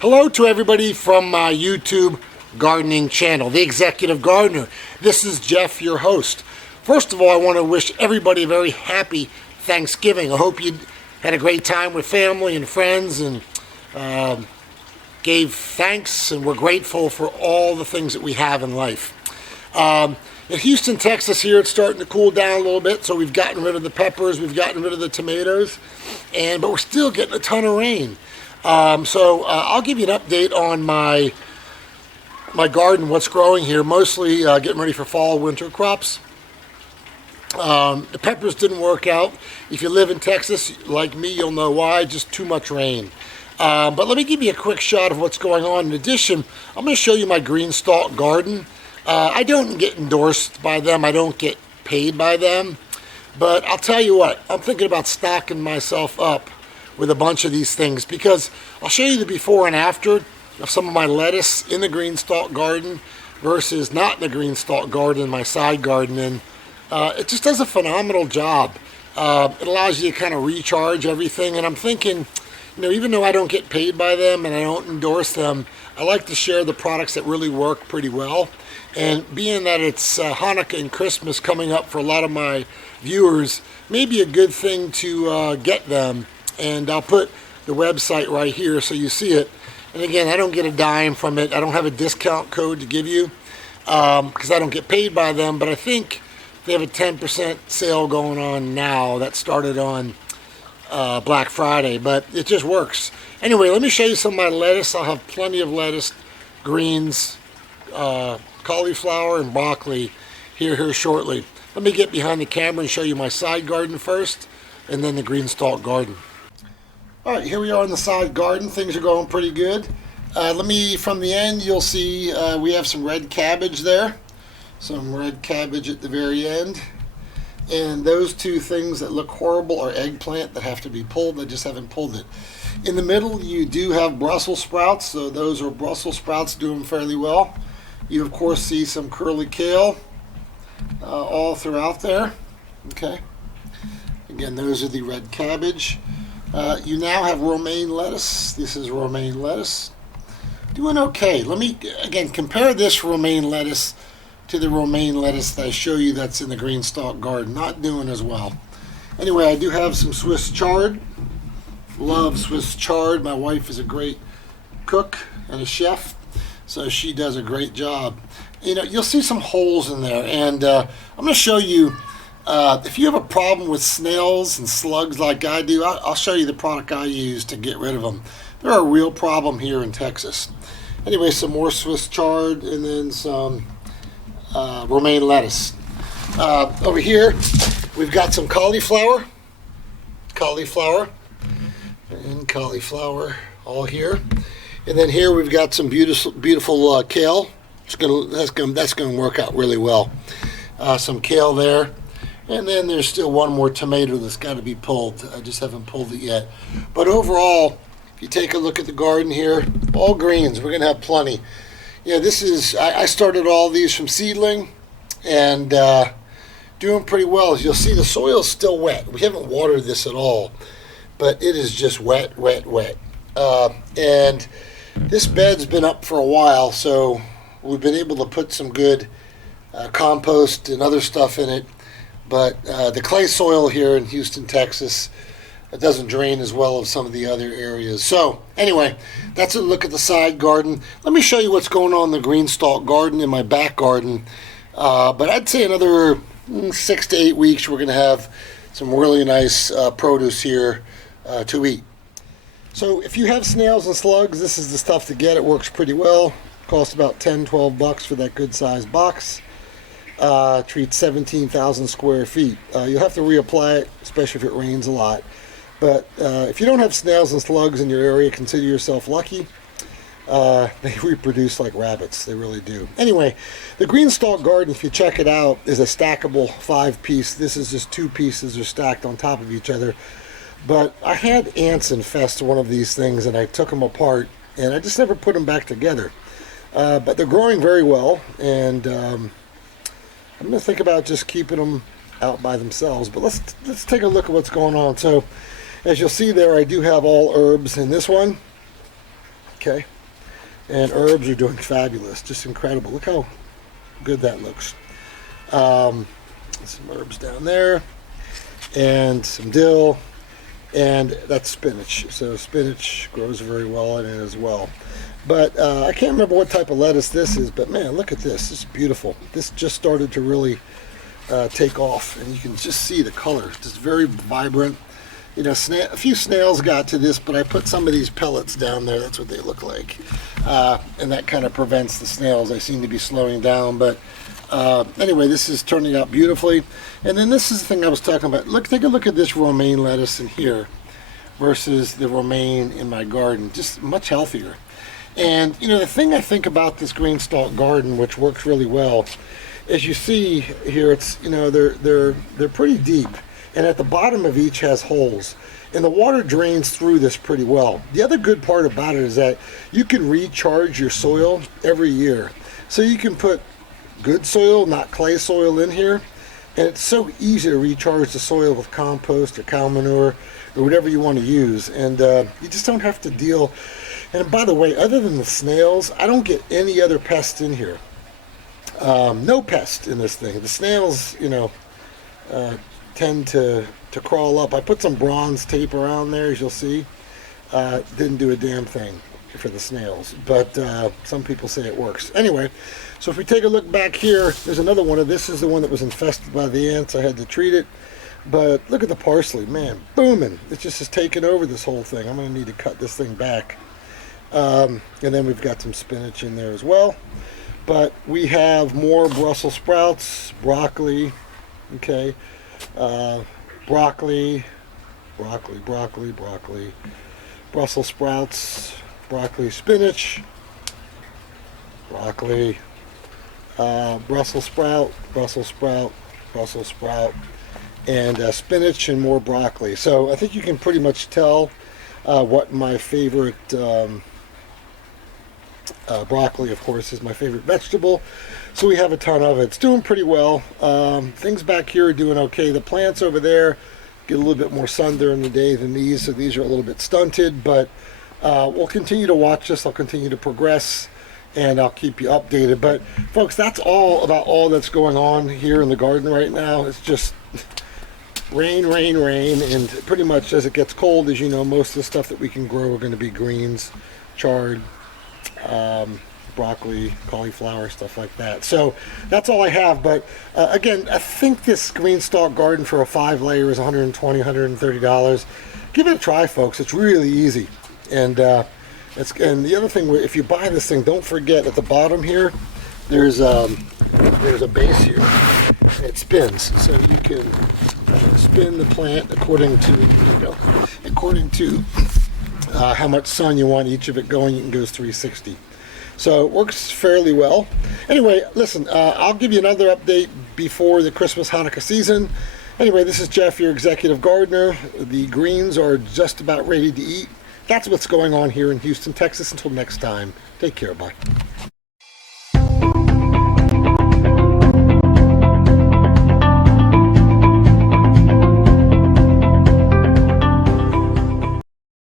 Hello to everybody from my YouTube gardening channel, The Executive Gardener. This is Jeff, your host. First of all, I want to wish everybody a very happy Thanksgiving. I hope you had a great time with family and friends and gave thanks and we're grateful for all the things that we have in life. In Houston, Texas here, it's starting to cool down a little bit, so we've gotten rid of the peppers, we've gotten rid of the tomatoes, but we're still getting a ton of rain. I'll give you an update on my garden, what's growing here, mostly getting ready for fall, winter crops. The peppers didn't work out. If you live in Texas, like me, you'll know why, just too much rain. But let me give you a quick shot of what's going on. In addition, I'm going to show you my green stalk garden. I don't get endorsed by them, I don't get paid by them, but I'll tell you what, I'm thinking about stocking myself up with a bunch of these things, because I'll show you the before and after of some of my lettuce in the green stalk garden versus not in the green stalk garden, my side garden, and it just does a phenomenal job. It allows you to kind of recharge everything, and I'm thinking, you know, even though I don't get paid by them and I don't endorse them, I like to share the products that really work pretty well. And being that it's Hanukkah and Christmas coming up for a lot of my viewers, maybe a good thing to get them. And I'll put the website right here so you see it. And again, I don't get a dime from it. I don't have a discount code to give you because I don't get paid by them. But I think they have a 10% sale going on now that started on Black Friday. But it just works. Anyway, let me show you some of my lettuce. I'll have plenty of lettuce, greens, cauliflower, and broccoli here shortly. Let me get behind the camera and show you my side garden first, and then the green stalk garden. All right, here we are in the side garden. Things are going pretty good. From the end, you'll see we have some red cabbage there. Some red cabbage at the very end. And those two things that look horrible are eggplant that have to be pulled. I just haven't pulled it. In the middle, you do have Brussels sprouts. So those are Brussels sprouts doing fairly well. You, of course, see some curly kale all throughout there. Okay. Again, those are the red cabbage. You now have romaine lettuce. This is romaine lettuce. Doing okay. Let me, again, compare this romaine lettuce to the romaine lettuce that I show you that's in the green stalk garden. Not doing as well. Anyway, I do have some Swiss chard. Love Swiss chard. My wife is a great cook and a chef, so she does a great job. You know, you'll see some holes in there, and I'm going to show you if you have a problem with snails and slugs like I do, I'll show you the product I use to get rid of them. They're a real problem here in Texas. Anyway, some more Swiss chard and then some romaine lettuce. Over here, we've got some cauliflower, and cauliflower all here. And then here we've got some beautiful kale. That's gonna work out really well. Some kale there. And then there's still one more tomato that's got to be pulled. I just haven't pulled it yet. But overall, if you take a look at the garden here, all greens. We're going to have plenty. Yeah, this is, I started all these from seedling and doing pretty well. As you'll see, the soil's still wet. We haven't watered this at all, but it is just wet. And this bed's been up for a while, so we've been able to put some good compost and other stuff in it. But the clay soil here in Houston, Texas, it doesn't drain as well as some of the other areas. So anyway, that's a look at the side garden. Let me show you what's going on in the green stalk garden in my back garden. But I'd say another 6 to 8 weeks, we're going to have some really nice produce here to eat. So if you have snails and slugs, this is the stuff to get. It works pretty well. Costs about $10-12 for that good sized box. Treats 17,000 square feet. You'll have to reapply it, especially if it rains a lot. But if you don't have snails and slugs in your area, consider yourself lucky. They reproduce like rabbits. They really do. Anyway, the green stalk garden, if you check it out, is a stackable 5-piece. This is just 2 pieces are stacked on top of each other. But I had ants infest one of these things, and I took them apart, and I just never put them back together. But they're growing very well, and I'm going to think about just keeping them out by themselves. But let's take a look at what's going on. So as you'll see there, I do have all herbs in this one. Okay, and herbs are doing fabulous, just incredible. Look how good that looks. Some herbs down there, and some dill, and that's spinach. So spinach grows very well in it as well. But I can't remember what type of lettuce this is, but man, look at this. It's beautiful. This just started to really take off, and you can just see the color. It's just very vibrant. You know, a few snails got to this, but I put some of these pellets down there. That's what they look like. And that kind of prevents the snails. They seem to be slowing down. But anyway, this is turning out beautifully. And then this is the thing I was talking about. Look, take a look at this romaine lettuce in here versus the romaine in my garden. Just much healthier. And, you know, the thing I think about this green stalk garden, which works really well, as you see here, it's, you know, they're pretty deep. And at the bottom of each has holes, and the water drains through this pretty well. The other good part about it is that you can recharge your soil every year. So you can put good soil, not clay soil, in here, and it's so easy to recharge the soil with compost or cow manure or whatever you want to use. And you just don't have to deal. And by the way, other than the snails, I don't get any other pests in here. No pest in this thing. The snails, you know, tend to crawl up. I put some bronze tape around there, as you'll see. Didn't do a damn thing for the snails, but some people say it works. Anyway, so if we take a look back here, there's another one. This is the one that was infested by the ants. I had to treat it. But look at the parsley, man, booming. It just has taken over this whole thing. I'm going to need to cut this thing back. And then we've got some spinach in there as well. But we have more Brussels sprouts, broccoli, okay, broccoli, Brussels sprouts, broccoli, spinach, broccoli, Brussels sprout, and spinach and more broccoli. So I think you can pretty much tell what my favorite broccoli, of course, is my favorite vegetable. So we have a ton of it. It's doing pretty well. Things back here are doing okay. The plants over there get a little bit more sun during the day than these, so these are a little bit stunted, but we'll continue to watch this. I'll continue to progress, and I'll keep you updated. But folks, that's all about all that's going on here in the garden right now. It's just rain, and pretty much as it gets cold, as you know, most of the stuff that we can grow are going to be greens, chard, broccoli, cauliflower, stuff like that. So that's all I have. But again, I think this green stalk garden for a 5-layer is $120, $130. Give it a try, folks. It's really easy. And and the other thing, if you buy this thing, don't forget at the bottom here, there's a base here. And it spins, so you can spin the plant according to how much sun you want each of it going. It goes 360. So it works fairly well. Anyway, listen, I'll give you another update before the Christmas Hanukkah season. Anyway, this is Jeff, your executive gardener. The greens are just about ready to eat. That's what's going on here in Houston, Texas. Until next time, take care. Bye.